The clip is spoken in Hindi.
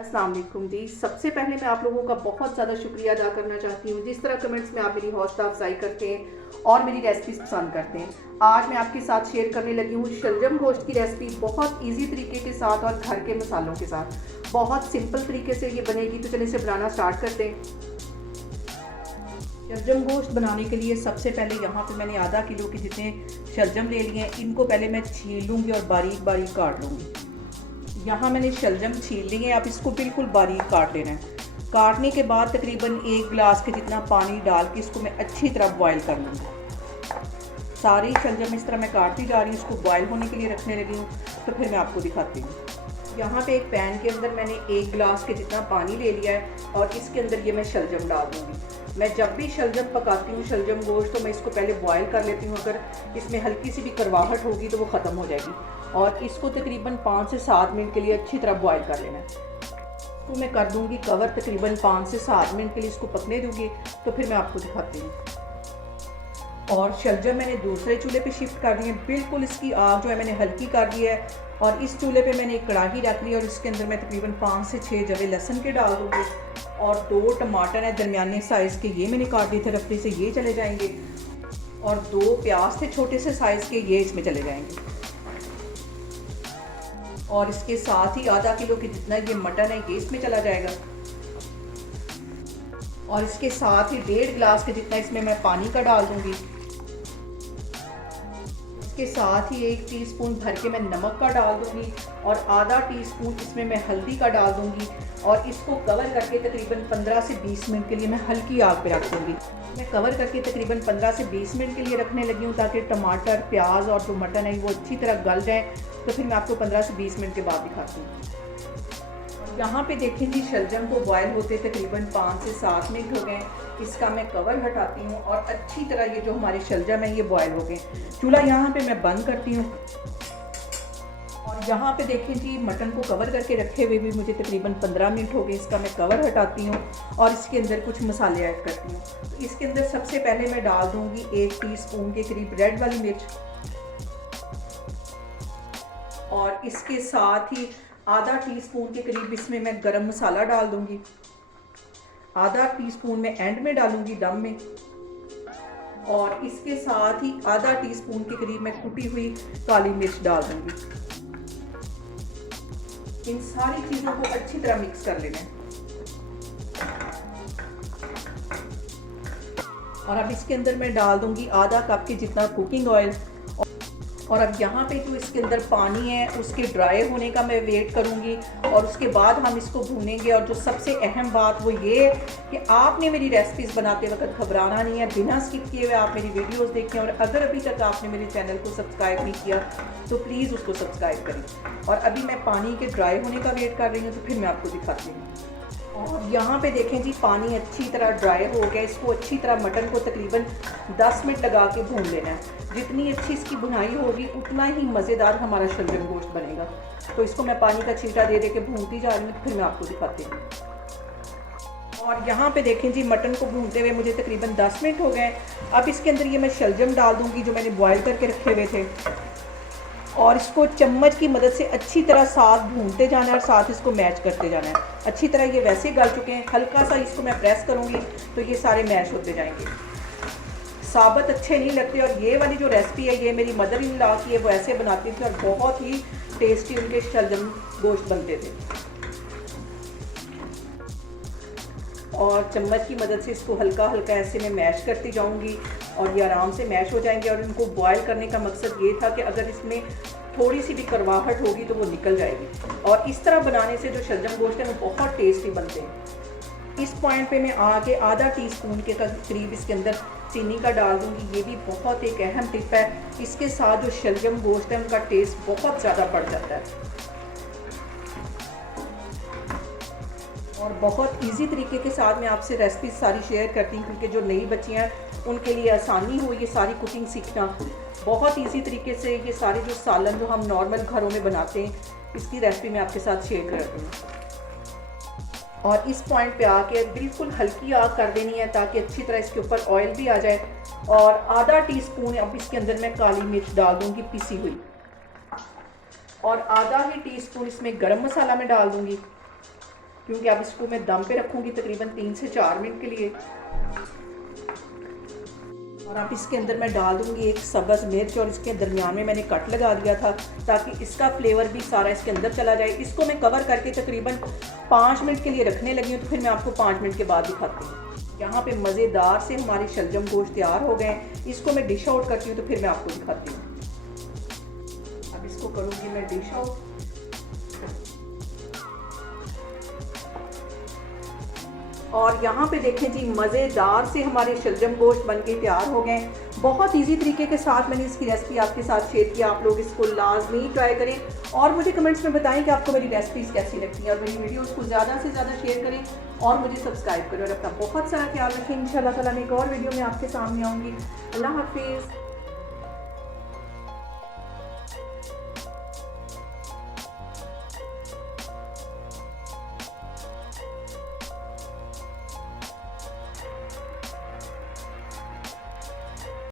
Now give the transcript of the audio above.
अस्सलाम वालेकुम जी। सबसे पहले मैं आप लोगों का बहुत ज़्यादा शुक्रिया अदा करना चाहती हूँ जिस तरह कमेंट्स में आप मेरी हौसला अफजाई करते हैं और मेरी रेसिपीज़ पसंद करते हैं। आज मैं आपके साथ शेयर करने लगी हूँ शलजम गोश्त की रेसिपी, बहुत इजी तरीके के साथ और घर के मसालों के साथ बहुत सिंपल तरीके से ये बनेगी। तो चलिए इसे बनाना स्टार्ट करते हैं। शलजम गोश्त बनाने के लिए सबसे पहले यहाँ पे मैंने आधा किलो के जितने शलजम ले लिए हैं, इनको पहले मैं छील लूँगी और बारीक बारीक काट लूँगी। यहाँ मैंने शलजम छील ली है, आप इसको बिल्कुल बारीक काट लेना है। काटने के बाद तकरीबन 1 गिलास के जितना पानी डाल के इसको मैं अच्छी तरह बॉयल कर लूँगी। सारी शलजम इस तरह मैं काटती जा रही हूँ, इसको बॉयल होने के लिए रखने लगी हूँ। तो फिर मैं आपको दिखाती हूँ। यहाँ पे एक पैन के अंदर मैंने 1 गिलास के जितना पानी ले लिया है और इसके अंदर ये मैं शलजम डाल दूँगी। मैं जब भी शलजम पकाती हूँ, शलजम गोश्त, तो मैं इसको पहले बॉयल कर लेती हूँ। अगर इसमें हल्की सी भी करवाहट होगी तो वो ख़त्म हो जाएगी। और इसको तकरीबन 5 से 7 मिनट के लिए अच्छी तरह बॉयल कर लेना है। तो मैं कर दूँगी कवर, तकरीबन 5 से 7 मिनट के लिए इसको पकने दूँगी। तो फिर मैं आपको दिखाती हूँ। और शलजम मैंने दूसरे चूल्हे पे शिफ्ट कर दी है, बिल्कुल इसकी आग जो है मैंने हल्की कर दी है। और इस चूल्हे पे मैंने एक कढ़ाई रख ली और इसके अंदर मैं तकरीबन 5 से 6 जवे लहसुन के डाल दूँगी। और 2 टमाटर है दरमियाने साइज़ के, ये मैंने काट दिए थे रफली से, ये चले जाएंगे। और 2 प्याज थे छोटे से साइज़ के, ये इसमें चले जाएंगे। और इसके साथ ही आधा किलो के जितना ये मटन है ये इसमें चला जाएगा। और इसके साथ ही 1.5 गिलास के जितना इसमें मैं पानी का डाल दूंगी। इसके साथ ही 1 टीस्पून भर के मैं नमक का डाल दूंगी और आधा टीस्पून इसमें मैं हल्दी का डाल दूंगी। और इसको कवर करके तकरीबन 15 से 20 मिनट के लिए मैं हल्की आग पे रख दूंगी। मैं कवर करके तकरीबन 15 से 20 मिनट के लिए रखने लगी हूँ ताकि टमाटर, प्याज और जो मटन है वो अच्छी तरह गल जाए। तो फिर मैं आपको 15 से 20 मिनट के बाद दिखाती हूँ। यहाँ पे देखें जी, शलजम को बॉयल होते तकरीबन 5 से 7 मिनट हो गए। इसका मैं कवर हटाती हूँ और अच्छी तरह ये जो हमारे शलजम है ये बॉयल हो गए। चूल्हा यहाँ पे मैं बंद करती हूँ। और यहाँ पे देखें जी, मटन को कवर करके रखे हुए भी मुझे तकरीबन 15 मिनट हो गए। इसका मैं कवर हटाती हूँ और इसके अंदर कुछ मसाले ऐड करती हूँ। तो इसके अंदर सबसे पहले मैं डाल दूँगी 1 टीस्पून के करीब रेड वाली मिर्च। और इसके साथ ही आधा टीस्पून के करीब इसमें मैं गरम मसाला डाल दूँगी। आधा टीस्पून मैं एंड में डालूँगी दम में। और इसके साथ ही आधा टीस्पून के करीब मैं कुटी हुई काली मिर्च डाल दूँगी। इन सारी चीज़ों को अच्छी तरह मिक्स कर लेना है। और अब इसके अंदर मैं डाल दूँगी आधा कप के जितना कुकिंग ऑयल। और अब यहाँ पे जो इसके अंदर पानी है उसके ड्राई होने का मैं वेट करूँगी और उसके बाद हम इसको भूनेंगे। और जो सबसे अहम बात वो ये है कि आपने मेरी रेसिपीज़ बनाते वक्त घबराना नहीं है, बिना स्किप किए हुए आप मेरी वीडियोस देखें। और अगर अभी तक आपने मेरे चैनल को सब्सक्राइब नहीं किया तो प्लीज़ उसको सब्सक्राइब करें। और अभी मैं पानी के ड्राई होने का वेट कर रही हूँ, तो फिर मैं आपको दिखाती हूँ। और यहाँ पे देखें जी, पानी अच्छी तरह ड्राई हो गया। इसको अच्छी तरह मटन को तकरीबन 10 मिनट लगा के भून लेना है। जितनी अच्छी इसकी भुनाई होगी उतना ही मज़ेदार हमारा शलजम गोश्त बनेगा। तो इसको मैं पानी का छींटा दे के भूनती जा रही हूँ, फिर मैं आपको दिखाती हूँ। और यहाँ पे देखें जी, मटन को भूनते हुए मुझे तकरीबन 10 मिनट हो गए। अब इसके अंदर ये मैं शलजम डाल दूँगी जो मैंने बॉयल करके रखे हुए थे। और इसको चम्मच की मदद से अच्छी तरह साथ भूनते जाना है और साथ इसको मैच करते जाना है। अच्छी तरह ये वैसे गल चुके हैं, हल्का सा इसको मैं प्रेस करूँगी तो ये सारे मैश होते जाएंगे। साबुत अच्छे नहीं लगते। और ये वाली जो रेसिपी है ये मेरी मदर इन लॉ की है, वो ऐसे बनाती थी और बहुत ही टेस्टी उनके शलजम गोश्त बनते थे। और चम्मच की मदद से इसको हल्का हल्का ऐसे मैं मैश करती जाऊंगी और ये आराम से मैश हो जाएंगे। और इनको बॉयल करने का मकसद ये था कि अगर इसमें थोड़ी सी भी करवाहट होगी तो वो निकल जाएगी। और इस तरह बनाने से जो शलजम गोश्त है वो बहुत टेस्टी बनते हैं। इस पॉइंट पे मैं आगे आधा टीस्पून के करीब इसके अंदर चीनी का डाल दूंगी। ये भी बहुत एक अहम टिप है, इसके साथ जो शलजम गोश्त है उनका टेस्ट बहुत ज़्यादा बढ़ जाता है। और बहुत इजी तरीके के साथ मैं आपसे रेसिपी सारी शेयर करती हूँ क्योंकि जो नई बच्चियाँ हैं उनके लिए आसानी हो ये सारी कुकिंग सीखना। बहुत इजी तरीके से ये सारे जो सालन जो हम नॉर्मल घरों में बनाते हैं इसकी रेसिपी मैं आपके साथ शेयर करती हूँ। और इस पॉइंट पे आके बिल्कुल हल्की आग कर देनी है ताकि अच्छी तरह इसके ऊपर ऑयल भी आ जाए। और आधा टीस्पून अब इसके अंदर मैं काली मिर्च डाल दूँगी पिसी हुई। और आधा ही टीस्पून इसमें गरम मसाला मैं डाल दूँगी। क्योंकि अब इसको मैं दम पे रखूँगी तकरीबन 3 से 4 मिनट के लिए। और अब इसके अंदर मैं डाल दूँगी एक सब्ज़ मिर्च, और इसके दरमियान में मैंने कट लगा दिया था ताकि इसका फ्लेवर भी सारा इसके अंदर चला जाए। इसको मैं कवर करके तकरीबन 5 मिनट के लिए रखने लगी हूँ, तो फिर मैं आपको 5 मिनट के बाद दिखाती हूँ। यहाँ पे मज़ेदार से हमारे शलजम गोश्त तैयार हो गए। इसको मैं डिश आउट करती हूँ, तो फिर मैं आपको दिखाती हूँ। अब इसको करूँगी मैं डिश आउट। और यहाँ पे देखें जी, मज़ेदार से हमारे शलजम गोश्त बन के तैयार हो गए। बहुत इजी तरीके के साथ मैंने इसकी रेसिपी आपके साथ शेयर किया। आप लोग इसको लाजमी ट्राई करें और मुझे कमेंट्स में बताएं कि आपको मेरी रेसिपीज़ कैसी लगती हैं, और मेरी वीडियोस को ज़्यादा से ज़्यादा शेयर करें और मुझे सब्सक्राइब करें। और अपना बहुत सारा ख्याल रखें। इंशाल्लाह ताला मैं एक और वीडियो में आपके सामने आऊँगी। अल्लाह हाफिज़।